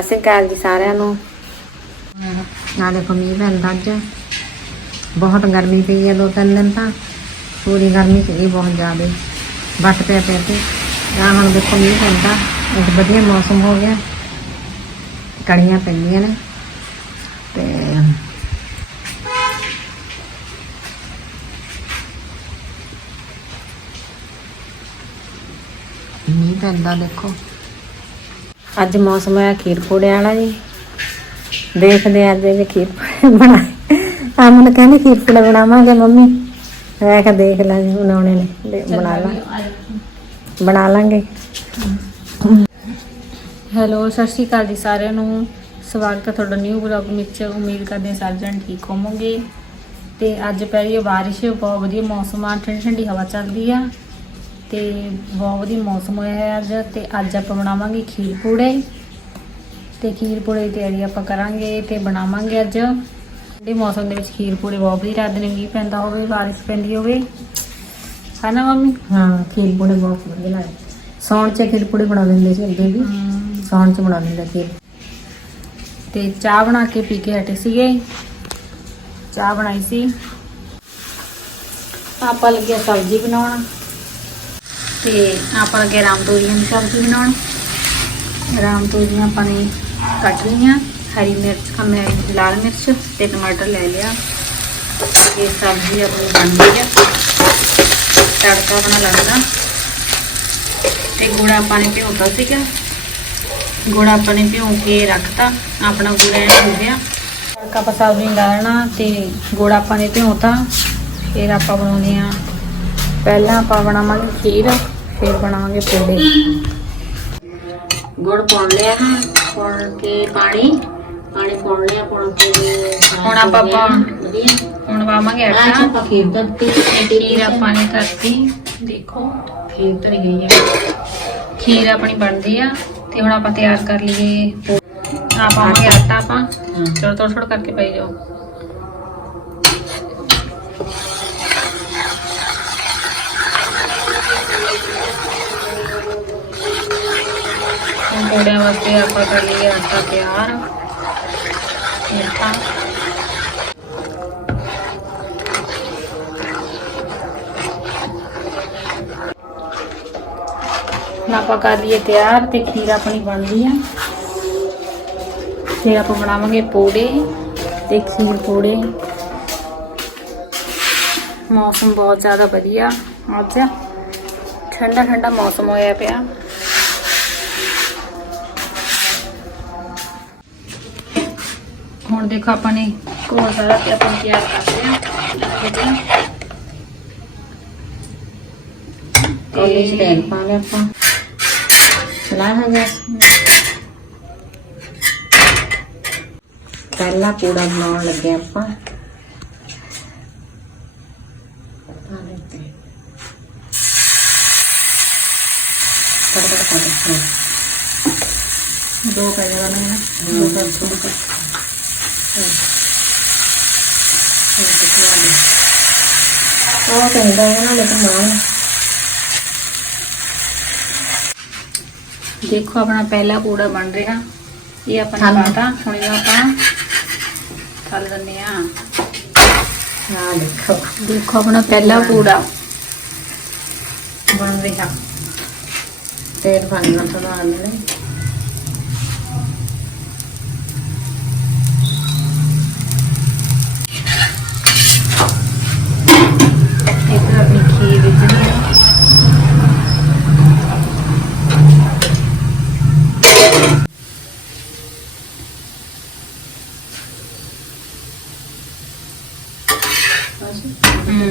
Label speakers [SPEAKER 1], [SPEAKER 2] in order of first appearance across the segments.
[SPEAKER 1] ਸਤਿ ਸ਼੍ਰੀ ਅਕਾਲ ਜੀ ਸਾਰਿਆਂ ਨੂੰ। ਨਾ ਦੇਖੋ, ਮੀਂਹ ਪੈਂਦਾ ਅੱਜ। ਬਹੁਤ ਗਰਮੀ ਪਈ ਹੈ ਦੋ ਤਿੰਨ ਦਿਨ ਤਾਂ। ਪੂਰੀ ਗਰਮੀ ਸੀਗੀ ਬਹੁਤ ਜ਼ਿਆਦਾ। ਵੱਟ ਪਿਆ ਪਿਆ ਤੇ। ਆ ਹੁਣ ਦੇਖੋ, ਮੀਂਹ ਪੈਂਦਾ। ਅੱਜ ਵਧੀਆ ਮੌਸਮ ਹੋ ਗਿਆ। ਕੜੀਆਂ ਪੈਂਦੀਆਂ ਨੇ। ਤੇ ਮੀਂਹ ਪੈਂਦਾ ਦੇਖੋ। ਅੱਜ ਮੌਸਮ ਹੈ ਖੀਰ ਪੂੜੇ ਵਾਲਾ ਜੀ। ਦੇਖਦੇ ਹਾਂ ਅੱਜ ਇਹ ਖੀਰ ਪੂੜੇ ਬਣਾਏ। ਆਮਨ ਕਹਿੰਦੀ ਖੀਰ ਪੂੜੇ ਬਣਾਵਾਂਗੇ ਮੰਮੀ। ਮੈਂ ਕਿਹਾ ਦੇਖ ਲਾਂ ਜੀ ਬਣਾਉਣੇ ਨੇ। ਦੇ- ਬਣਾ ਲਾਂ। ਬਣਾ ਲਾਂਗੇ।
[SPEAKER 2] ਹੈਲੋ ਸਤਿ ਸ਼੍ਰੀ ਅਕਾਲ ਜੀ ਸਾਰਿਆਂ ਨੂੰ। ਸਵਾਗਤ ਹੈ ਤੁਹਾਡਾ ਨਿਊ ਬਲੌਗ ਵਿੱਚ। ਉਮੀਦ ਕਰਦੇ ਹਾਂ ਸਾਰੇ ਜਣ ਠੀਕ ਹੋਵੋਗੇ। ਤੇ ਅੱਜ ਪੈ ਰਹੀ ਹੈ ਬਾਰਿਸ਼। ਬਹੁਤ ਵਧੀਆ ਮੌਸਮ ਆ। ਠੰਡੀ ਠੰਡੀ ਹਵਾ ਚੱਲਦੀ ਆ। ਤੇ ਬਹੁਤ ਵਧੀਆ ਮੌਸਮ ਹੋਇਆ ਹੈ ਅੱਜ ਤੇ ਅੱਜ ਆਪਾਂ ਬਣਾਵਾਂਗੇ ਖੀਰ ਪੂੜੇ। ਤੇ ਖੀਰ ਪੂੜੇ ਦੀ ਤਿਆਰੀ ਆਪਾਂ ਕਰਾਂਗੇ ਤੇ ਬਣਾਵਾਂਗੇ ਅੱਜ। ਠੰਡੇ ਮੌਸਮ ਦੇ ਵਿੱਚ ਖੀਰ ਪੂੜੇ ਬਹੁਤ ਵਧੀਆ ਲੱਗਦੇ ਨੇ ਮੀਂਹ ਪੈਂਦਾ ਹੋਵੇ ਬਾਰਿਸ਼ ਪੈਂਦੀ ਹੋਵੇ। ਹੈ ਨਾ ਮੰਮੀ?
[SPEAKER 1] ਹਾਂ ਖੀਰ ਪੂੜੇ ਬਹੁਤ ਵਧੀਆ ਲੱਗਦੇ ਸੌਣ ਚ ਖੀਰ ਪੂੜੇ ਬਣਾ ਦਿੰਦੇ ਸੀ ਅੱਗੇ ਵੀ। ਸੌਣ ਚ ਬਣਾ ਦਿੰਦੇ ਖੀਰ
[SPEAKER 2] ਤੇ ਚਾਹ ਬਣਾ ਕੇ ਪੀ ਕੇ ਹਟੇ ਸੀਗੇ। ਚਾਹ ਬਣਾਈ ਸੀ। ਆਪਾਂ ਲੱਗੇ ਸਬਜ਼ੀ ਬਣਾਉਣ। ਤੇ ਆਪਾਂ ਅੱਗੇ ਰਾਮ ਤੋਰੀਆਂ ਦੀ ਸਬਜ਼ੀ ਬਣਾਉਣ। ਰਾਮ ਤੋਰੀਆਂ ਆਪਾਂ ਨੇ ਕੱਟ ਲਈਆਂ। ਹਰੀ ਮਿਰਚ ਖਮੇ ਲਾਲ ਮਿਰਚ ਤੇ ਟਮਾਟਰ ਲੈ ਲਿਆ। ਇਹ ਸਬਜ਼ੀ ਆਪਣੀ ਬਣ ਗਈ ਹੈ ਤੜਕਾ ਬਣਾ ਲੱਗਦਾ। ਤੇ ਗੁੜ ਆਪਾਂ ਨੇ ਭਿਓਤਾ ਸੀਗਾ। ਗੁੜ ਆਪਾਂ ਨੇ ਭਿਉਂ ਕੇ ਰੱਖਤਾ। ਆਪਣਾ ਗੁੜ ਐਨ ਹੋ ਗਿਆ। ਤੜਕਾ ਆਪਾਂ ਸਬਜ਼ੀ ਨੂੰ ਡਾਲਣਾ ਤੇ ਗੁੜ ਆਪਾਂ ਨੇ ਭਿਉਂਤਾ। ਫਿਰ ਆਪਾਂ ਬਣਾਉਂਦੇ ਆ ਪਹਿਲਾਂ ਆਪਾਂ ਬਣਾਵਾਂਗੇ ਖੀਰ ਫਿਰ ਬਣਾਵਾਂਗੇ ਪੂੜੇ।
[SPEAKER 1] ਗੁੜ ਪਾਉਣ ਲਿਆ ਪਾਉਣ ਕੇ ਪਾਣੀ ਪਾਣੀ ਪਾਉਣ ਲਿਆ ਪਾਉਣ ਕੇ
[SPEAKER 2] ਹੁਣ ਆਪਾਂ ਪਾਉਣ- ਹੁਣ ਪਾਵਾਂਗੇ ਆਟਾ।
[SPEAKER 1] ਆਪਾਂ ਖੀਰ ਦਿੱਤੀ
[SPEAKER 2] ਖੀਰ ਆਪਾਂ ਨੇ ਧਰਤੀ। ਦੇਖੋ
[SPEAKER 1] ਖੀਰ ਤਰ ਗਈ ਹੈ।
[SPEAKER 2] ਖੀਰ ਆਪਣੀ ਬਣਦੀ ਆ ਤੇ ਹੁਣ ਆਪਾਂ ਤਿਆਰ ਕਰ ਲਈਏ ਪੂ- ਆ ਪਾਵਾਂਗੇ ਆਟਾ ਆਪਾਂ। ਚਲੋ ਥੋੜਾ ਥੋੜਾ ਕਰਕੇ ਪਾਈ ਜਾਓ। ਹੁਣ ਵਾਸਤੇ ਆਪਾਂ ਕਰ ਲਈਏ ਆਟਾ ਤਿਆਰ। ਮਿੱਠਾ। ਹੁਣ ਆਪਾਂ ਕਰ ਲਈਏ ਤਿਆਰ ਤੇ ਖੀਰ ਆਪਣੀ ਬਣ ਗਈ ਆ। ਫਿਰ ਆਪਾਂ ਬਣਾਵਾਂਗੇ ਪੂੜੇ ਤੇ ਖੀਰ ਪੂੜੇ ਮੌਸਮ ਬਹੁਤ ਜ਼ਿਆਦਾ ਵਧੀਆ। ਅੱਜ ਠੰਡਾ ਠੰਡਾ ਮੌਸਮ ਹੋਇਆ ਪਿਆ। ਹੁਣ ਦੇਖੋ ਆਪਾਂ ਨੇ ਕੋਲ ਸਾਰਾ ਤੇ ਆਪਾਂ ਨੇ ਤਿਆਰ ਕਰ ਲਿਆ। ਠੀਕ ਹੈ
[SPEAKER 1] ਕੋਲੀ ਚ ਤੇਲ ਪਾ ਲਿਆ ਆਪਾਂ। ਚਲਾਇਆ ਹੈ ਗੈਸ? ਪਹਿਲਾ ਪੂੜਾ ਬਣਾਉਣ ਲੱਗੇ ਆਪਾਂ।
[SPEAKER 2] ਦੋ ਕਰ ਲੈਣਾ ਹੈ
[SPEAKER 1] ਦੋ ਕਰ ਦੋ ਕਰ ਉਹ ਕਹਿੰਦਾ ਹੈ। ਨਾ ਲੇਕਿਨ ਮਾਂ
[SPEAKER 2] ਦੇਖੋ ਆਪਣਾ ਪਹਿਲਾ ਪੂੜਾ ਬਣ ਰਿਹਾ। ਇਹ ਆਪਾਂ ਨੇ। ਪਾਤਾ। ਹੁਣ ਆਪਾਂ ਥੱਲ ਦਿੰਦੇ ਆ
[SPEAKER 1] ਹਾਂ ਦੇਖੋ।
[SPEAKER 2] ਦੇਖੋ ਆਪਣਾ ਪਹਿਲਾ ਪੂੜਾ। ਬਣ ਰਿਹਾ।
[SPEAKER 1] ਤੇਲ ਪਾਣਾ ਥੋੜਾ ਆਲਣੇ
[SPEAKER 2] ਇੱਧਰ ਹੂੰ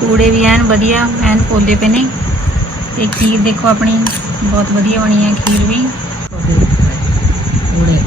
[SPEAKER 2] ਕੂੜੇ ਵੀ ਐਨ ਵਧੀਆ, ਐਨ ਪੋਲੇ ਪਏ ਨੇ। ਤੇ ਖੀਰ ਦੇਖੋ ਆਪਣੀ, ਬਹੁਤ ਵਧੀਆ ਬਣੀ ਹੈ ਖੀਰ ਵੀ।
[SPEAKER 1] ਪੂੜੇ